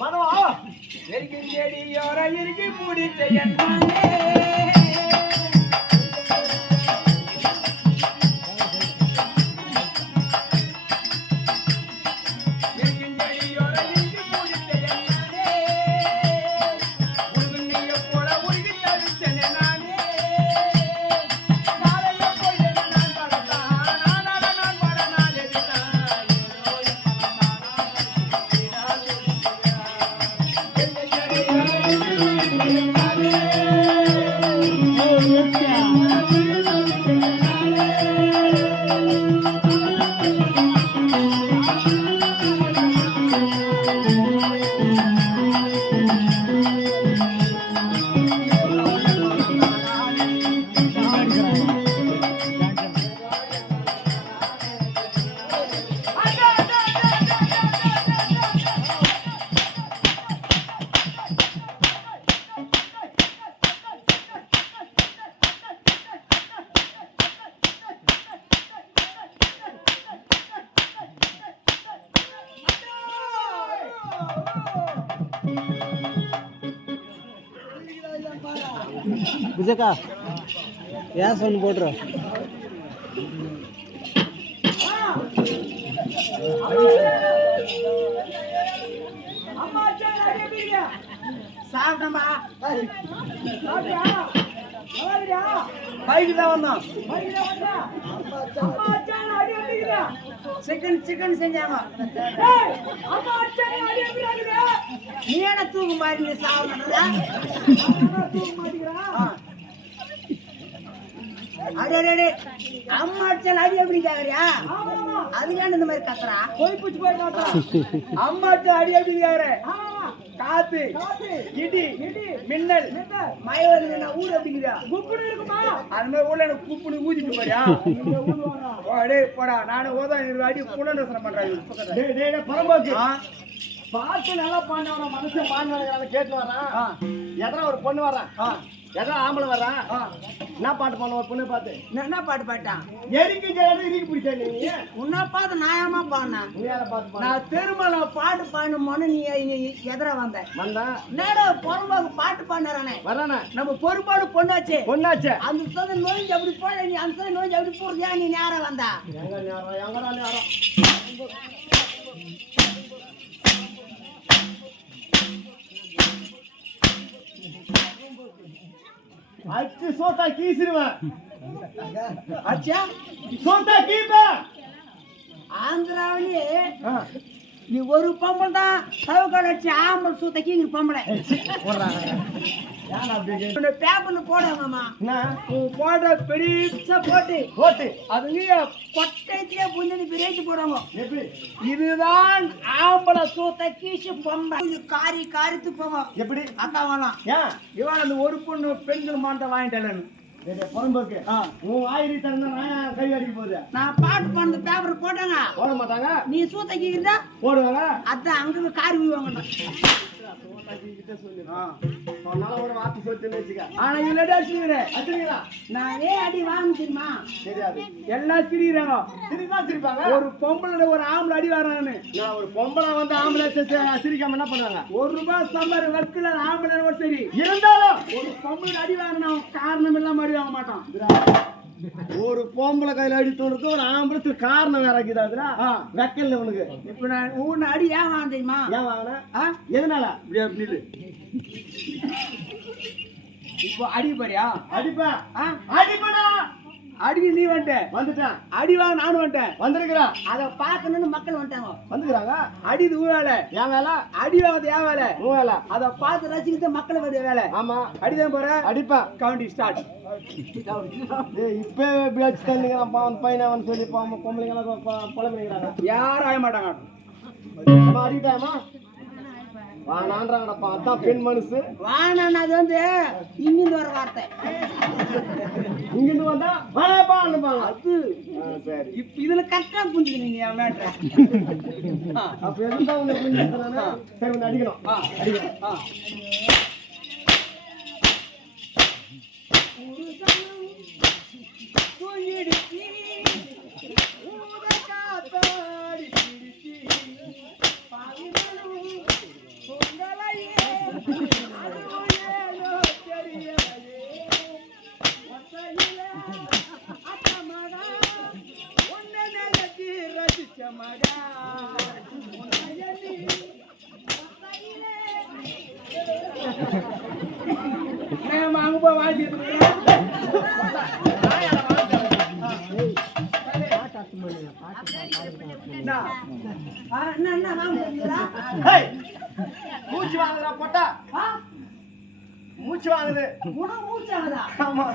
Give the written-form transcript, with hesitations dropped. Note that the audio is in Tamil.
மனம் செடியோர இறுக்கி முடிச்ச விஜயக்கா ஏன் சொன்ன போட்டுரு சாப்பிட்டமா பைக்கு தான் வந்தோம் சிக்கன் செஞ்சாங்க நீ என்ன தூக்கு மாதிரி சாப்பிடுறா அடே அம்மா அடிச்சால் அடி எப்படி கேக்குறியா அதுக்கான இந்த மாதிரி கத்துறா போய் பூச்சி போய் காட்டுறா அம்மா அடிச்சா அடி எப்படி கேக்குற காத்து இடி மின்னல் மழை வருது ஊர் அப்படிங்கிறியா குப்புனு இருக்குமா அது மாதிரி ஊர்ல எனக்கு குப்புனு ஊதிட்டு போறியா டேய் போடா நானும் ஓதா அடி புனரசனம் பண்றேன் பரம்போக்கு பாட்டு நல்லா பாண்டவன மனுஷன் பாண்டு கேட்டு வர்றான் எதனா ஒரு பொண்ணு வர்றான் எதனா ஆம்பளை வர்றான் என்ன பாட்டு பண்ண ஒரு பொண்ணு பார்த்து என்ன பாட்டு பாட்டான் எரிக்கு இறுக்கி பிடிச்சா நீ உன்னை பார்த்து நாயமா பாடினேன் நான் திருமண பாட்டு பாடணுமோன்னு நீ எதிர வந்த என்னடா பொறுப்பாக பாட்டு பாடுறானே வரானே நம்ம பொறுப்பாடு பொண்ணாச்சு அந்த நோய் எப்படி போட நீ அந்த நோய் எப்படி போறியா நீ நேரம் வந்தா எங்கடா நேரம் அச்சு சோத்தா கீசிருவேன் அச்சா சோத்தா கீப்ப ஆந்திராவிலே நீ ஒரு பொம்பளை தான் சவுக்கால் அடிச்சு ஆம்பளை சூத்த கீங்கிற பொம்பளை பேப்பர்ல போடுவாங்கம்மா போட பெரிய போட்டு அதுலயே கொட்டைத்திலே புஞ்சு பிரிச்சு போடுவாங்க இதுதான் ஆம்பளை சூத்த கீச்சு பொம்பளை காரி காரித்து போவோம் எப்படி அக்கா வேணாம் இவன் அந்த ஒரு பொண்ணு பெண்கள் மாட்ட வாங்கிட்டேன் புறம்போக்கு உன் வாயிரி திறந்தா நான் கை அடிக்க போகுது நான் பாட்டு பண்ண பேப்பர் போட்டாங்க போட மாட்டாங்க நீ சூத்த கீக்கிறதா போடுவாங்க அதான் அங்க காரி விடுவாங்க அடி வாங்க தெரியுமா எல்லாம் சிரிக்கிறாங்க ஒரு பொம்பளை ஒரு ஆம்பளை அடி வரான்னு ஒரு பொம்பளை வந்து ஆம்பளை சிரிக்காம என்ன பண்ணுவாங்க ₹1 சம்பர் வர்க்கில் ஆம்பளை சரி இருந்தாலும் ஒரு பொம்பளை அடி வாங்கினா காரணம் இல்லாம அடி வாங்க மாட்டான் ஒரு பொம்பளை கையில அடி தோணுக்கு ஒரு ஆம்பளத்துக்கு காரணம் வேற இருக்குதா வெக்கல்ல உனக்கு இப்ப நான் உன்னை அடி ஏன் வாங்க தெரியுமா ஏன் வாங்கின எதனால இப்போ அடி பாரியா அடிப்பா அடிப்படா அடி நீ வந்துட்டான் அடி வாங்க நானும் வந்துட்டேன் வந்திருக்கிறேன் அதை பார்க்கணும்னு மக்கள் வந்துக்கிறாங்க அடி இது உன் வேலை என் வேலை அடி வாங்குறது என் வேலை உன் வேலை அதை பார்த்து ரசிக்கிறது மக்கள் வேண்டிய வேலை ஆமா அடிதான் போறேன் அடிப்பா கவுண்டிங் ஸ்டார்ட் இப்ப பிளட் தண்ணிங்கிறான் பையன் சொல்லி பொம்பளைங்க புலம்பிக்கிறாங்க யாரும் ஆக மாட்டாங்க அடிட்டாமா வானான்றாங்கடப்பா அதான் பெண் மனசு வானான்னு அது வந்து இங்கிருந்து வர வார்த்தை இங்கிருந்து வந்தா வானாப்பாங்க அது சரி இப்ப இதுல கரெக்டா புரிஞ்சுக்கிறீங்க என் மேட்டர் அப்ப எதுதான் உன்னை புரிஞ்சுக்கிறானா சரி உன்னை அடிக்கணும் அங்க போய் வாங்கிட்டு மூச்சு வாங்குறா போட்டா மூச்சு வாங்குது மூச்சு வாங்குதா ஆமா